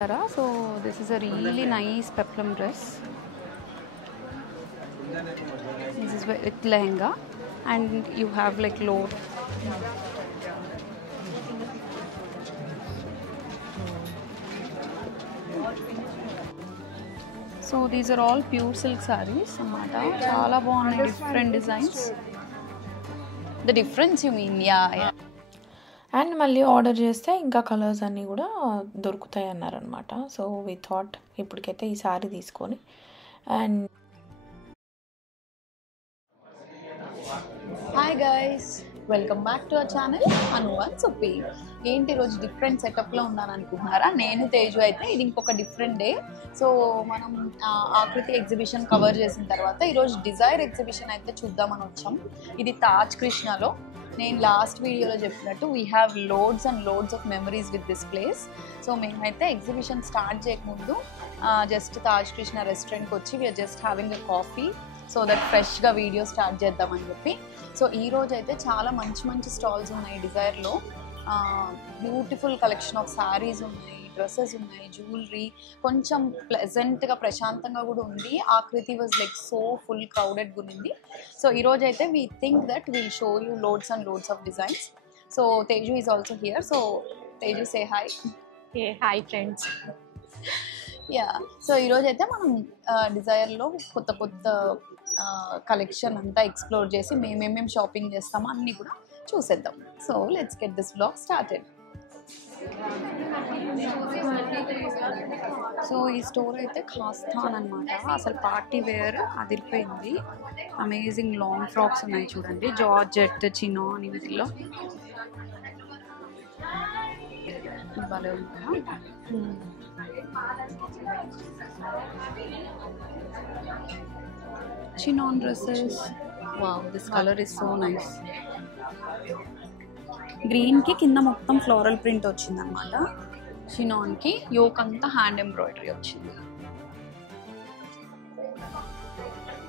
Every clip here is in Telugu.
So this is a really nice peplum dress. This is with lehenga, and you have like low. So these are all pure silk sarees. Chala bagunnai, different designs. The difference you mean? Yeah. And మళ్ళీ ఆర్డర్ చేస్తే ఇంకా కలర్స్ అన్నీ కూడా దొరుకుతాయి అన్నారనమాట. సో వి థాట్ ఇప్పటికైతే ఈ సారీ తీసుకొని and hi guys, welcome back to our channel Anu and Suppi. ఏంటి ఈరోజు డిఫరెంట్ సెటప్లో ఉన్నాను అనుకుంటున్నారా? నేను తేజు అయితే ఇది ఇంకొక డిఫరెంట్ డే. సో మనం ఆకృతి ఎగ్జిబిషన్ కవర్ చేసిన తర్వాత ఈరోజు డిజైర్ ఎగ్జిబిషన్ అయితే చూద్దామని వచ్చాం. ఇది తాజ్ కృష్ణలో. నేను లాస్ట్ వీడియోలో చెప్పినట్టు we have loads and loads of memories with this place. So మేమైతే ఎగ్జిబిషన్ స్టార్ట్ చేయకముందు జస్ట్ తాజ్ కృష్ణ రెస్టారెంట్కి వచ్చి we're just having a coffee so that ఫ్రెష్గా వీడియో స్టార్ట్ చేద్దామని చెప్పి. సో ఈరోజు అయితే చాలా మంచి మంచి స్టాల్స్ ఉన్నాయి డిజైర్లో. బ్యూటిఫుల్ కలెక్షన్ ఆఫ్ శారీస్ ఉన్నాయి, డ్రెస్సెస్ ఉన్నాయి, జ్యువెలరీ, కొంచెం ప్లెజెంట్గా ప్రశాంతంగా కూడా ఉంది. ఆకృతి వాజ్ లైక్ సో ఫుల్ క్రౌడెడ్గా ఉంది. సో ఈరోజు అయితే we think that will show you loads and loads of designs. So Teju is also here. So Teju say hi. Hi friends. Yeah, so ఈరోజు అయితే మనం డిజైర్లో కొత్త కొత్త కలెక్షన్ అంతా ఎక్స్ప్లోర్ చేసి మేమేమేమి షాపింగ్ చేస్తామో అన్నీ కూడా చూసేద్దాం. So let's get this vlog started. So ఈ స్టోర్ అయితే ఖాస్తాన్ అనమాట. అసలు పార్టీ వేర్ అదిరిపోయింది. అమేజింగ్ లాంగ్ ఫ్రాక్స్ ఉన్నాయి చూడండి, జార్జెట్, చినాన్ వీటిల్లో భలే ఉంది. Chinon dresses, wow this colour is so nice. గ్రీన్కి కింద మొత్తం ఫ్లోరల్ ప్రింట్ వచ్చింది అనమాట. షినాన్కి యోక్ అంతా హ్యాండ్ ఎంబ్రాయిడరీ వచ్చింది.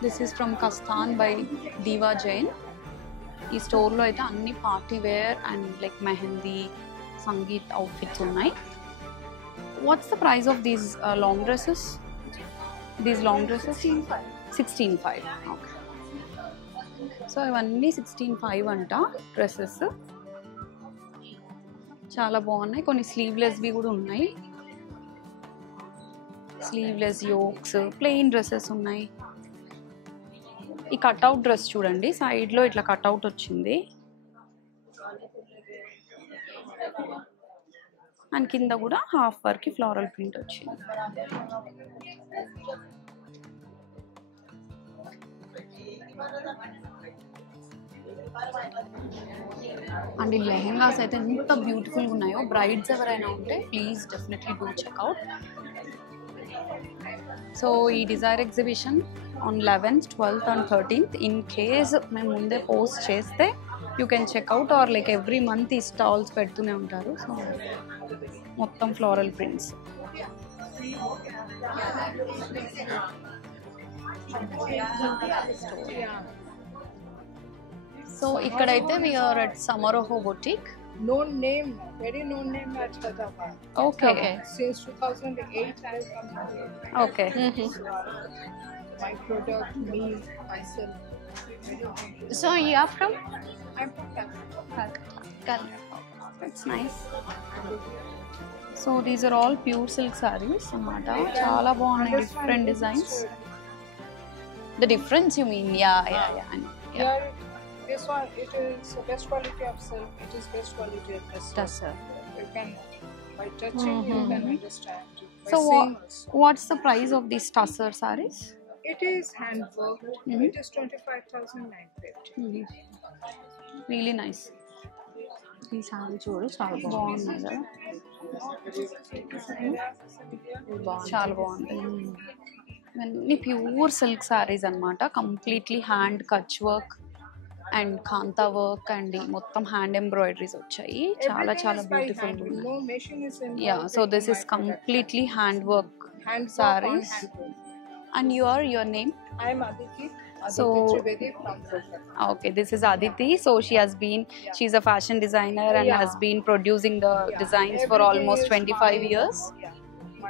This is from Kastan by Diva Jain. ఈ స్టోర్లో అయితే అన్ని party wear and like mehndi, sangeet outfits ఉన్నాయి. What's the price of these long dresses? These long dresses 16,500. Okay, so ఇవన్నీ 16,500 అంట డ్రెస్సెస్. చాలా బాగున్నాయి. కొన్ని స్లీవ్లెస్వి కూడా ఉన్నాయి. స్లీవ్లెస్ యోక్స్, ప్లెయిన్ డ్రెస్సెస్ ఉన్నాయి. ఈ కట్అవుట్ డ్రెస్ చూడండి, సైడ్లో ఇట్లా కట్అవుట్ వచ్చింది అండ్ కింద కూడా హాఫ్ వరకు ఫ్లోరల్ ప్రింట్ వచ్చింది. అండ్ ఈ లెహెంగాస్ అయితే ఎంత బ్యూటిఫుల్గా ఉన్నాయో. బ్రైడ్స్ ఎవరైనా ఉంటే please definitely do check out. So ఈ Desire exhibition on 11th, 12th and 13th. In case మేము ముందే పోస్ట్ చేస్తే you can check out, or like every month ఈ స్టాల్స్ పెడుతూనే ఉంటారు. సో మొత్తం ఫ్లోరల్ ప్రింట్స్. సో ఇక్కడైతే we're at Samaroho boutique. Known name, very known name at Hyderabad. Okay. Since 2008, I have come here. Okay. My product, me, myself. So you are from I'm from Calcutta. That's nice. So these are all pure silk sarees అన్నమాట. చాలా బాగున్నాయి, different designs. The difference you mean? Yeah. I know. Yeah. This one, it is best quality of silk. It is best quality of Tussar. You can, by touching, you can understand. By So seeing also. what's the price of these tussar sarees? It is handworked. It is 25,950. Really nice. ఈ సారీ చూడు, చాలా బాగుంది కదా. చాలా బాగుంది. ఇవన్నీ ప్యూర్ సిల్క్ సారీస్ అన్నమాట. Completely hand Kutch work and kantha work and మొత్తం హ్యాండ్ ఎంబ్రాయిడరీస్ వచ్చాయి. చాలా చాలా బ్యూటిఫుల్ ఉన్నాయి. No machine is involved. Yeah, so this is completely hand work Hand sarees. And your name? I am Aditi. So Trivedi from Kolkata. okay, this is Aditi. So she's a fashion designer and has been producing the designs for almost 25 years. Yeah.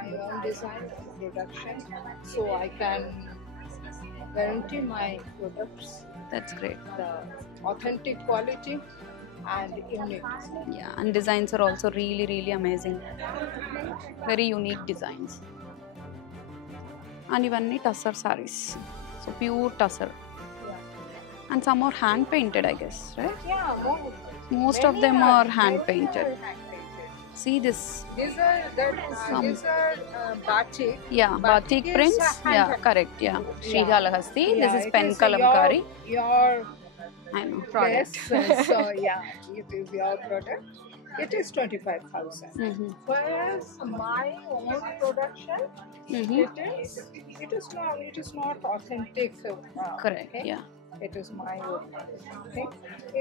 my own design production, so I can guarantee my products That's great. the authentic quality and unique. Yeah, and designs are also really, really amazing. Very unique designs. And even tussar sarees. So pure tussar. And some are hand painted, I guess, right? Yeah, Most of many them are hand many painted. are hand-painted. See this. These are these are batik. Yeah, batik is prints. hand Yeah, painted. correct. Yeah, Yeah. Srikalahasti. This Yeah, is it pen is kalamkari. Your I know product. best. So yeah, it is your product. It is 25,000. Mm-hmm. Whereas my own production, Mm-hmm. it is not authentic. Correct. Okay? Yeah, It is my own. Okay?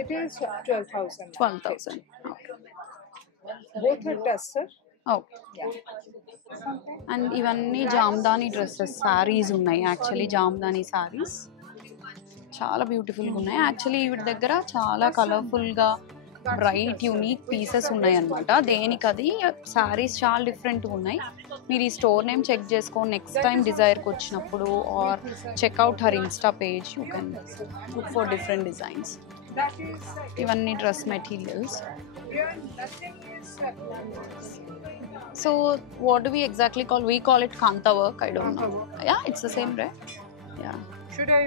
It is 12,000. 12,000. Both are tussar. Okay. Yeah. And ఇవన్నీ జామ్దాని డ్రెస్సెస్ సారీస్ ఉన్నాయి. యాక్చువల్లీ జామ్దాని సారీస్ చాలా బ్యూటిఫుల్గా ఉన్నాయి. యాక్చువల్లీ వీటి దగ్గర చాలా కలర్ఫుల్గా బ్రైట్ యూనిక్ పీసెస్ ఉన్నాయి అనమాట. దేనికది సారీస్ చాలా డిఫరెంట్గా ఉన్నాయి. మీరు ఈ స్టోర్ నేమ్ చెక్ చేసుకొని నెక్స్ట్ టైం డిజైర్కి వచ్చినప్పుడు or checkout her insta page you can look for different designs. That is ఇవన్నీ dress materials. here nothing is. So what do we exactly call? We call it kanta work. I don't know. Yeah, it's the same, right? Yeah. Should I?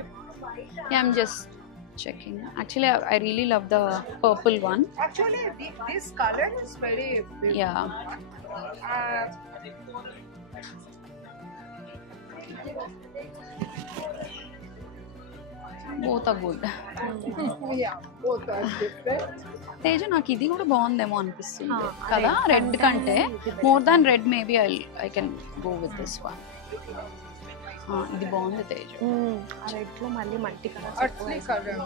Yeah, I'm just checking. Actually, I really love the purple one. Actually, this color is very beautiful. Yeah. Both are good. Yeah, both are different. Teju నాకు ఇది కూడా బాగుందేమో అనిపిస్తుంది కదా, రెడ్ కంటే. More than red maybe I can go with this one. ఇది బాగుంది తేజు. రెడ్ లో మళ్ళీ multi Earthly color.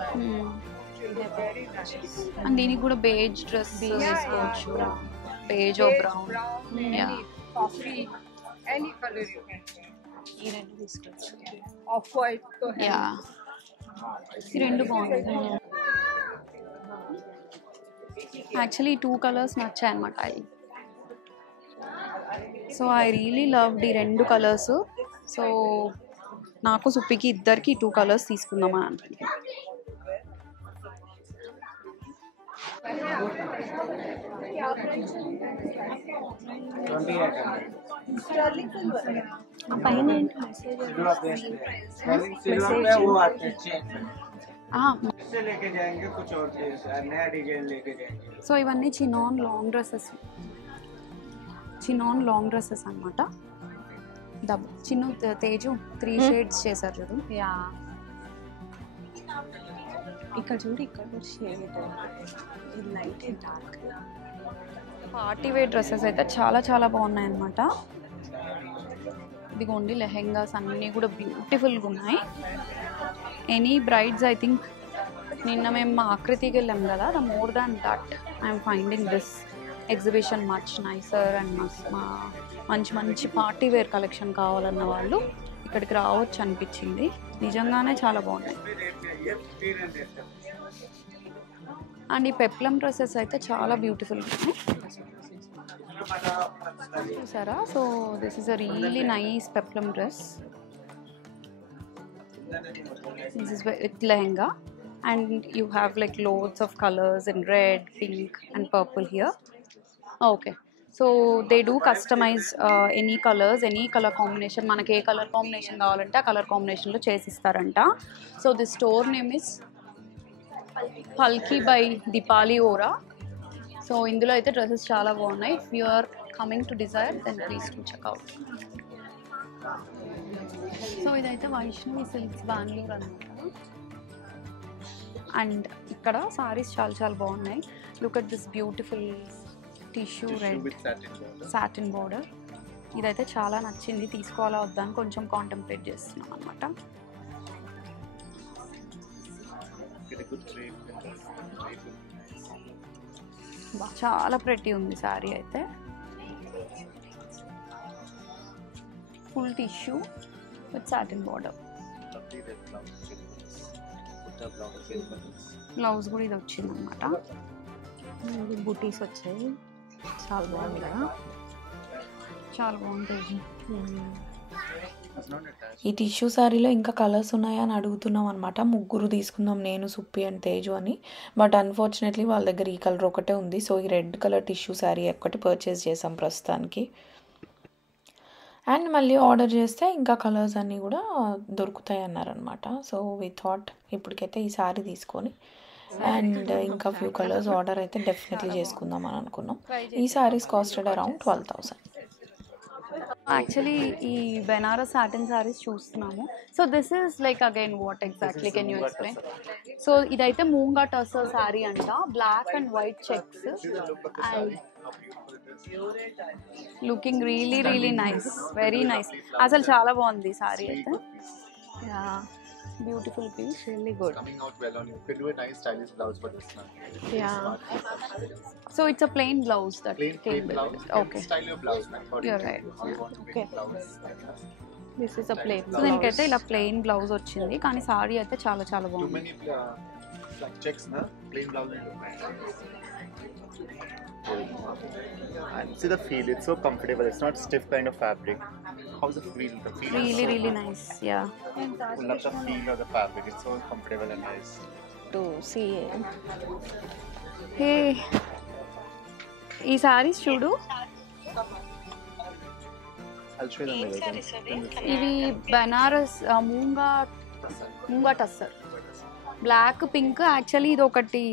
Very nice. And దీనికి కూడా బేజ్ డ్రెస్ వేసుకోవచ్చు. Beige oh brown. Any coffee, any color you can wear. ఈ రెండు తీసుకోవచ్చు. Off white to have. Yeah, ఈ రెండు బాగుంది. యాక్చువల్లీ 2 కలర్స్ నచ్చాయి అనమాట. సో ఐ రియలీ లవ్ ఈ 2 కలర్స్. సో నాకు సుప్పికి ఇద్దరికి 2 కలర్స్ తీసుకుందామని అనుకుంటున్నాను. ఆ పైన ఏంటి लेके जाएंगे कुछ और नया डिजाइन लेके जाएंगे. సో ఇవన్నీ chinon long dresses. Chinon long dresses అనమాట. చిన్ను తేజు 3 షేడ్స్ చేశారు చూడు. యా, ఇక్కడ చూడు, ఇక్కడ shade light dark. Party wear dresses అయితే చాలా చాలా బాగున్నాయి అనమాట. ఇదిగోండి లెహెంగాస్ అన్నీ కూడా బ్యూటిఫుల్గా ఉన్నాయి. ఎనీ బ్రైడ్స్ ఐ థింక్ నిన్న మేము మా ఆకృతికి వెళ్ళాం కదా, the more than that I'm finding this exhibition much NISER and మంచి మంచి పార్టీ వేర్ కలెక్షన్ కావాలన్న వాళ్ళు ఇక్కడికి రావచ్చు అనిపించింది. నిజంగానే చాలా బాగున్నాయి. అండ్ ఈ పెప్లం డ్రెస్సెస్ అయితే చాలా బ్యూటిఫుల్గా ఉన్నాయి చూసారా. So this is a really nice peplum dress. This is with lehenga and you have like loads of colors in red, pink and purple here. Okay, so they do customize any colors, any color combination. మనకి ఏ కలర్ కాంబినేషన్ కావాలంటే ఆ కలర్ కాంబినేషన్లో చేసిస్తారంట. So the store name is Palki by Deepali Ora. So ఇందులో అయితే డ్రెస్సెస్ చాలా బాగున్నాయి. If you are coming to Desire then please to check out. So ఇదైతే వైష్ణవి సిల్క్స్ బెంగళూరు అనమాట. అండ్ ఇక్కడ సారీస్ చాలా చాలా బాగున్నాయి. Look at this beautiful tissue red satin border. ఇదైతే చాలా నచ్చింది. తీసుకోవాలా వద్దా అని కొంచెం కాంటెంప్లేట్ చేస్తున్నాం అనమాట. చాలా ప్రెటీ ఉంది సారీ అయితే. Full tissue with satin border. Blouse కూడా ఇది వచ్చింది అనమాట. బుటీస్ వచ్చాయి, చాలా బాగుంది కదా. చాలా బాగుంటుంది. ఈ టిష్యూ శారీలో ఇంకా కలర్స్ ఉన్నాయా అని అడుగుతున్నాం అనమాట. ముగ్గురు తీసుకుందాం, నేను, సుప్పి అండ్ తేజు అని. బట్ అన్ఫార్చునేట్లీ వాళ్ళ దగ్గర ఈ కలర్ ఒకటే ఉంది. సో ఈ రెడ్ కలర్ టిష్యూ శారీ ఒక్కటి పర్చేస్ చేసాం ప్రస్తుతానికి. అండ్ మళ్ళీ ఆర్డర్ చేస్తే ఇంకా కలర్స్ అన్నీ కూడా దొరుకుతాయి అన్నారనమాట. సో వి థాట్ ఇప్పటికైతే ఈ శారీ తీసుకొని అండ్ ఇంకా ఫ్యూ కలర్స్ ఆర్డర్ అయితే డెఫినెట్లీ చేసుకుందాం అని అనుకున్నాం. ఈ శారీస్ కాస్టెడ్ అరౌండ్ 12,000. యాక్చువల్లీ ఈ బెనారస్ సాటిన్ సారీస్ చూస్తున్నాము. So this is like again what exactly can you explain? So ఇదైతే మూంగా టసర్ సారీ అంట, black and white checks and looking really really nice, very nice. అసలు చాలా బాగుంది సారీ అయితే. Beautiful piece, really good. Coming out well on you. You can do a nice stylish blouse for this one. Yeah. So it's a plain blouse that Plain came with blouse. it. You Okay. can style your blouse according You're to right. how you want to make Okay. blouse. This is a plain blouse. So దీనికైతే ఇలా ప్లెయిన్ బ్లౌజ్ వచ్చింది, కానీ సారీ అయితే చాలా చాలా Too బాగుంది. many like checks, na? Plain blouse. And see the feel. It's so comfortable. It's not stiff kind of fabric. How's the feel? The feel is Really so really nice. Yeah. full of the feel of the fabric. It's so comfortable and nice. To see. Hey. ఈ సారీస్ చూడు, I'll show you the mirror. ఇవి Banaras మూంగా tussar, black pink. Actually ఇది ఒకటి,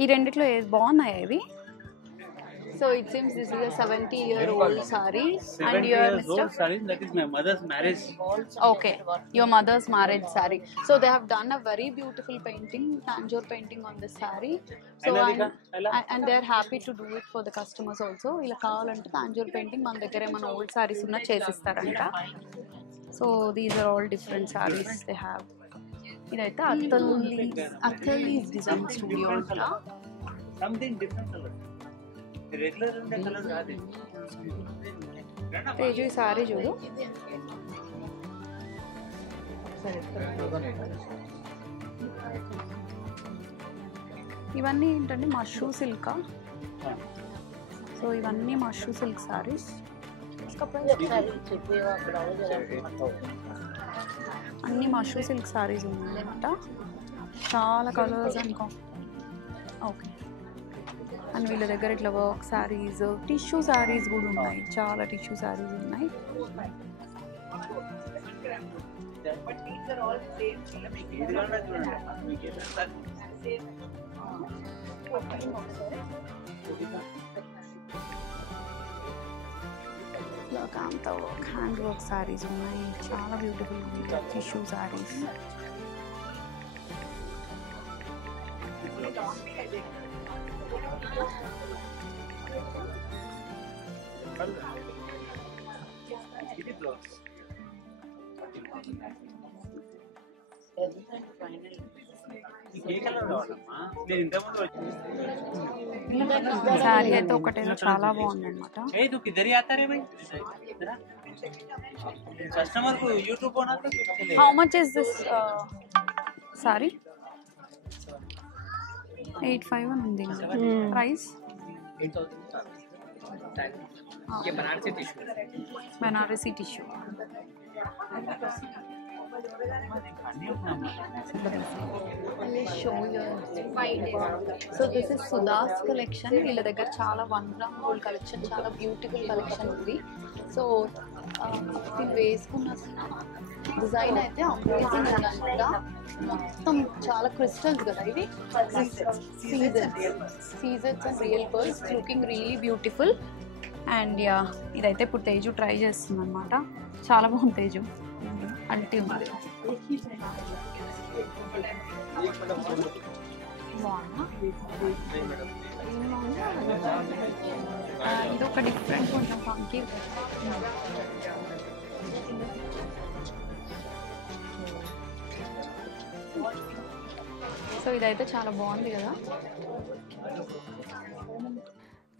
ఈ రెండిట్లో ఏది బాగున్నాయి ఇవి? So it seems this is a 70-year-old saree and your Mr. Saree, that is my mother's marriage. Okay, your mother's marriage saree. So they have done a very beautiful painting, Tanjore painting on this saree. So and they are happy to do it for the customers also. ఇలా కావాలంటే Tanjore painting మన దగ్గర ఏమైనా old sarees ఉన్నా చేసిస్తారంట. So these are all different sarees they have. ఇదైతే అత్తలీస్ డిజైన్ స్టూడియో అంట. Something different color. Regular ఉండే కలర్ కాదు. తేజు ఈ సారీ చూడు. ఇవన్నీ ఏంటంటే మష్రూ సిల్క్. సో ఇవన్నీ మష్రూ సిల్క్ సారీస్. అన్ని మష్రూ సిల్క్ సారీస్ ఉన్నాయన్నమాట. చాలా కలర్స్ అనుకో. ఓకే. అండ్ వీళ్ళ దగ్గర ఇట్లా వర్క్ శారీస్, టిష్యూ శారీస్ కూడా ఉన్నాయి. చాలా టిష్యూ శారీస్ ఉన్నాయి. అంతా వర్క్, హ్యాండ్ వర్క్ శారీస్ ఉన్నాయి. చాలా బ్యూటిఫుల్ ఉన్నాయి టిష్యూ శారీస్. సారీ అయితే ఒకటేదో చాలా బాగుంది అనమాట. How much is this sorry? 8,500 అని ఉంది price. Banarasi tissue. So this is Sudha's collection. వీళ్ళ దగ్గర చాలా 1 గ్రామ్ గోల్డ్ కలెక్షన్, చాలా బ్యూటిఫుల్ కలెక్షన్ ఉంది. సో ఇది వేసుకున్న డిజైన్ అయితే అమేజింగ్ ఉందన్నమాట. మొత్తం చాలా క్రిస్టల్స్ కదా ఇవి, సీజెట్స్ and real pearls, looking really beautiful. And yeah, ఇదైతే ఇప్పుడు తేజు ట్రై చేస్తుంది అనమాట. చాలా బాగుంది తేజు, అంటే ఉంది. ఇది ఒక డిఫరెంట్ కొంచెం ఫంకీ. సో ఇదైతే చాలా బాగుంది కదా.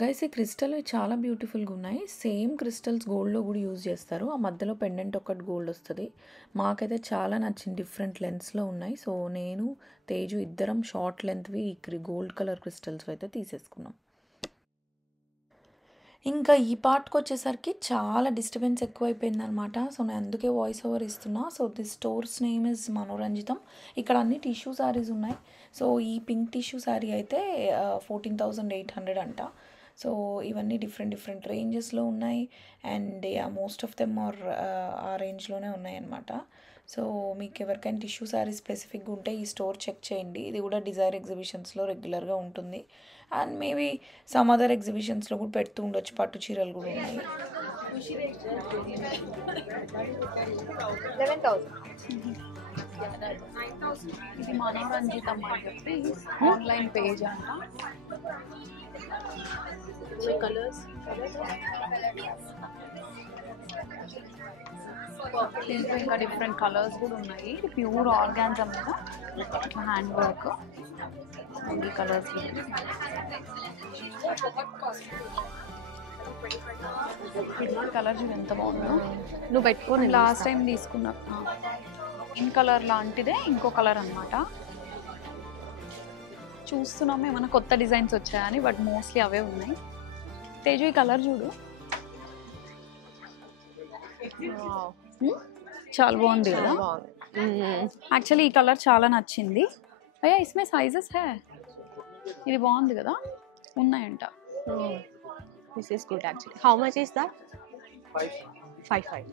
గైస్ ఈ క్రిస్టల్ చాలా బ్యూటిఫుల్గా ఉన్నాయి. సేమ్ క్రిస్టల్స్ గోల్డ్లో కూడా యూజ్ చేస్తారు. ఆ మధ్యలో పెండెంట్ ఒకటి గోల్డ్ వస్తుంది. మాకైతే చాలా నచ్చింది, డిఫరెంట్ లెన్స్లో ఉన్నాయి. సో నేను తేజు ఇద్దరం షార్ట్ లెంత్వి గోల్డ్ కలర్ క్రిస్టల్స్ అయితే తీసేసుకున్నాం. ఇంకా ఈ పార్ట్కి వచ్చేసరికి చాలా డిస్టర్బెన్స్ ఎక్కువైపోయింది అనమాట. సో నేను అందుకే వాయిస్ ఓవర్ ఇస్తున్నా. So this store's name is Manoranjitam. ఇక్కడ అన్ని టిష్యూ శారీస్ ఉన్నాయి. సో ఈ పింక్ టిష్యూ శారీ అయితే 14,800 అంట. సో ఇవన్నీ డిఫరెంట్ రేంజెస్లో ఉన్నాయి. And most of them are ఆ రేంజ్లోనే ఉన్నాయి అన్నమాట. సో మీకు ఎవరికైనా టిష్యూ శారీస్ స్పెసిఫిక్గా ఉంటే ఈ స్టోర్ చెక్ చేయండి. ఇది కూడా డిజైర్ ఎగ్జిబిషన్స్లో రెగ్యులర్గా ఉంటుంది. అండ్ మేబీ సమ్ అదర్ ఎగ్జిబిషన్స్లో కూడా పెడుతూ ఉండొచ్చు. పట్టు చీరలు కూడా ఉన్నాయి. 11,000. ఇది మనోరంజితం అని చెప్పి ఆన్లైన్ పేజ్ అంట. దీంట్లో ఇంకా డిఫరెంట్ కలర్స్ కూడా ఉన్నాయి. ఇది ప్యూర్ ఆర్గాన్జా మీద హ్యాండ్ వర్క్. ఈ కలర్స్ కలర్ చూడు ఎంత బాగుందో. నువ్వు పెట్టుకొని లాస్ట్ టైం తీసుకున్నా ఇన్ కలర్ లాంటిదే ఇంకో కలర్ అన్నమాట. చూస్తున్నాము ఏమైనా కొత్త డిజైన్స్ వచ్చాయని, బట్ మోస్ట్లీ అవే ఉన్నాయి. తేజు ఈ కలర్ చూడు, చాలా బాగుంది కదా. యాక్చువల్లీ ఈ కలర్ చాలా నచ్చింది. అయ్యా ఇస్మే సైజెస్ హే, ఇది బాగుంది కదా, ఉన్నాయంట. This is good actually. How much is that? 5.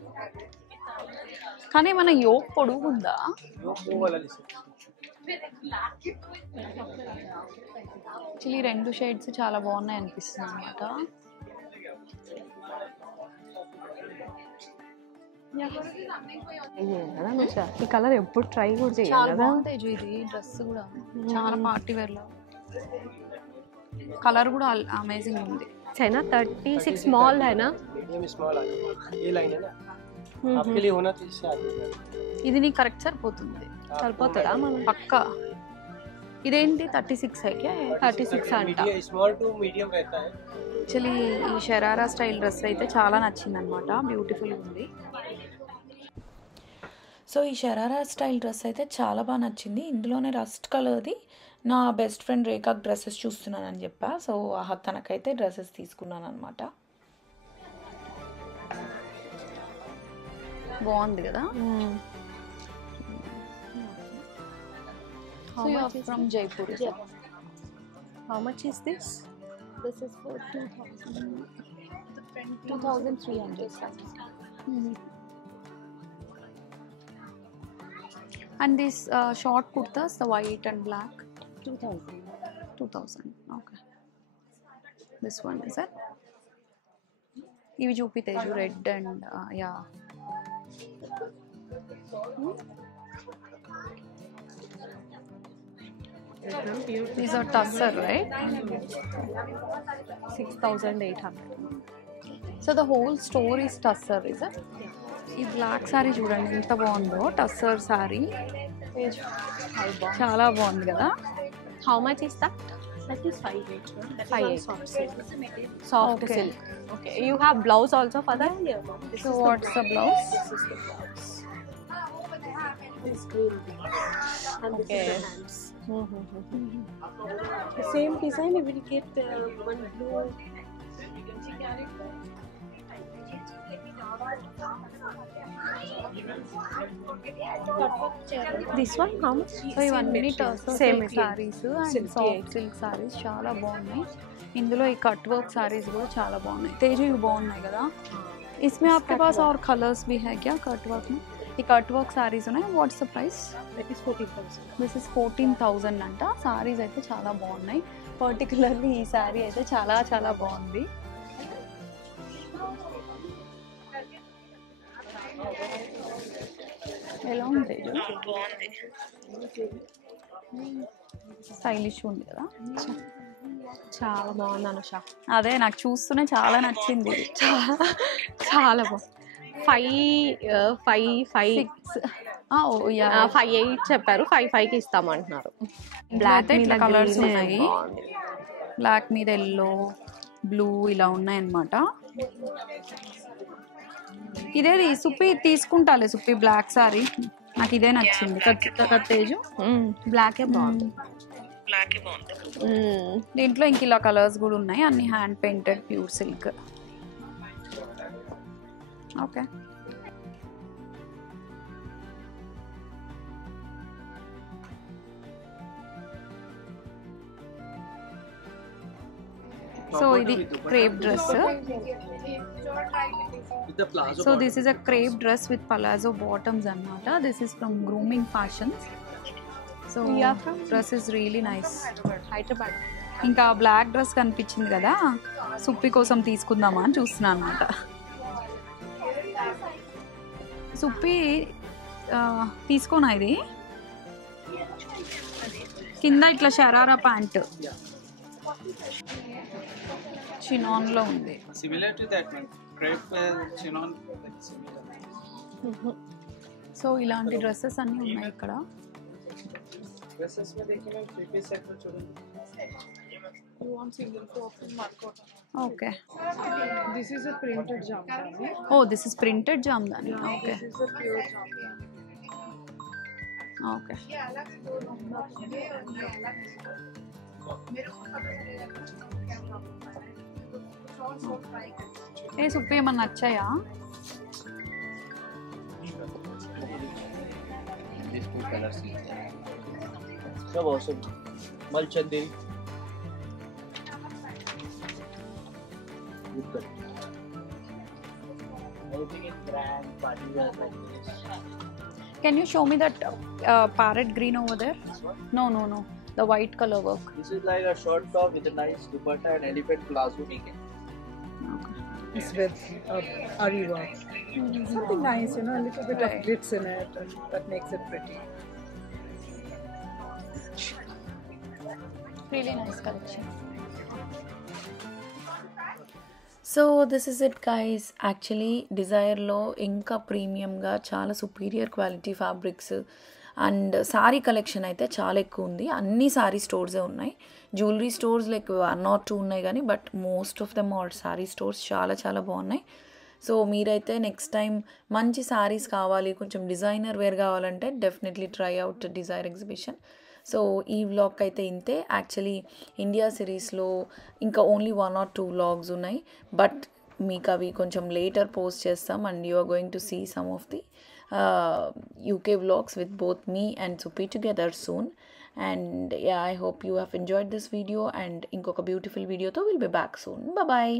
కానీ మన యోక్ పొడుగు ఉందా? యాక్చువల్లీ రెండు షేడ్స్ చాలా బాగున్నాయి అనిపిస్తుంది అనమాట. ఈ కలర్ ఎప్పుడు ట్రై కూడా చాలా చేయాలి కదా. బాగుంది ఇది డ్రెస్ కూడా, చాలా పార్టీ వేర్ లా. కలర్ కూడా అమేజింగ్ ఉంది. చైనా 36 స్మాల్ है ना? ये स्मॉल आ ये लाइन है ना, आपके लिए होना तो इससे आगे। ఇది నీకు కరెక్ట్ సరిపోతుంది. సరిపోతుందా మనం? పక్కా. ఇదేంటి 36 है क्या? 36 అంట. स्मॉल टू मीडियम रहता है. యాక్చువల్లీ ఈ షరారా స్టైల్ డ్రెస్ అయితే చాలా నచ్చింది అనమాట. బ్యూటిఫుల్ ఉంది. సో ఈ షరారా స్టైల్ డ్రెస్ అయితే చాలా బాగా నచ్చింది. ఇందులోనే రస్ట్ కలర్ది నా బెస్ట్ ఫ్రెండ్ రేఖాకి డ్రెస్సెస్ చూస్తున్నానని చెప్పా. సో తనకైతే డ్రెస్సెస్ తీసుకున్నాను అనమాట. బాగుంది కదా. So you are from Jaipur. How much is this? This is for 2,300. And this short kurtas, the white and black, 2,000. Okay. This one is it? ఇవి చూపితేజు red and yeah. These are tussar, right? 6,800. So the whole store is tussar, is it? ఈ బ్లాక్ సారీ చూడండి ఎంత బాగుందో. టస్సర్ సారీ చాలా బాగుంది కదా. How much is that? That is 5,800. That is 5,800. soft silk. Soft Okay. silk. Okay. You have blouse also for that? Yeah, ma'am. This So is what's the blouse? This is the blouse. This green and this is the hands. The same design, you will get one blue. This one how much? So ఇవన్నీ tussar Same silk saris and soft silk saris చాలా బాగున్నాయి. ఇందులో ఈ కట్ వర్క్ సారీస్ కూడా చాలా బాగున్నాయి. తేజు ఇవి బాగున్నాయి కదా. इसमें आपके पास और कलर्स भी है क्या कट वर्क में? ఈ కట్ వర్క్ సారీస్ ఉన్నాయి. What's the price? That is 14,000. This is 14,000 అంట. సారీస్ అయితే చాలా బాగున్నాయి. పర్టికులర్లీ ఈ సారీ అయితే చాలా చాలా బాగుంది. ఎలా ఉంది? స్టైలిష్ ఉంది కదా. చాలా బాగుంది అనుష. అదే నాకు చూస్తూనే చాలా నచ్చింది. చాలా బాగుంది. 5,8 చెప్పారు. 5,5కి ఇస్తామంటున్నారు. బ్లాక్ మీద మీద కలర్స్ green ఉన్నాయి. బాగుంది. బ్లాక్ మీద ఎల్లో, బ్లూ ఇలా ఉన్నాయి అన్నమాట. ఇదే సుప్పి తీసుకుంటాలే. సుప్పి బ్లాక్ సారీ నాకు ఇదే నచ్చింది. కత్తేజు బ్లాకే బాగుంది. దీంట్లో ఇంక ఇలా కలర్స్ కూడా ఉన్నాయి. అన్ని hand painted pure silk. Okay. So ఇది crepe dress. So this is a crepe dress with palazzo bottoms అన్నమాట. This is from grooming fashions. So dress is really nice. Hyderabad. ఇంకా బ్లాక్ డ్రెస్ కనిపించింది కదా, సుప్పి కోసం తీసుకుందామా అని చూస్తున్నాను అనమాట. సుప్పి తీసుకోనా ఇది? కింద ఇట్లా షరారా ప్యాంట్ చినాన్లో ఉంది. Similar to that one. Crepe chinon similar. So ఇలాంటి డ్రెస్సెస్ అన్నీ ఉన్నాయి ఇక్కడ. Dresses में देखिए मैम 3-piece set में చూడండి. You want single to open market. Okay. This is a printed jamdani. Oh this is printed jamdani. Okay This is a pure jamdani. Okay. ఏ సుప్పి ఏమన్నా నచ్చాయా? These two colors. सब awesome. Malchandiri. Good color. Anything in brand party wear like this. Can you show me that parrot green over there? No, the white color work. This is like a short top with a nice dupatta and elephant plazo making. It's with ari work. Something nice, you know, a little bit of glitz in it, and that makes it pretty. Really nice collection. So this is it guys. Actually డిజైర్లో ఇంకా ప్రీమియంగా చాలా superior quality fabrics and sari collection అయితే చాలా ఎక్కువ ఉంది. అన్ని సారీ స్టోర్సే ఉన్నాయి. జ్యువెలరీ స్టోర్స్ లైక్ 1 or 2 ఉన్నాయి కానీ but most of them are sari stores. చాలా చాలా బాగున్నాయి. సో మీరైతే నెక్స్ట్ టైం మంచి సారీస్ కావాలి, కొంచెం డిజైనర్ వేర్ కావాలంటే definitely try out desire exhibition. So ఈ వ్లాగ్ అయితే ఇంతే. యాక్చువల్లీ ఇండియా సిరీస్లో ఇంకా ఓన్లీ 1 or 2 వ్లాగ్స్ ఉన్నాయి, బట్ మీకు అవి కొంచెం లేటర్ పోస్ట్ చేస్తాం and you are going to see some of the UK vlogs with both me and Suppi together soon. And yeah, I hope you have enjoyed this video and inkoka beautiful video to we'll be back soon. Bye bye.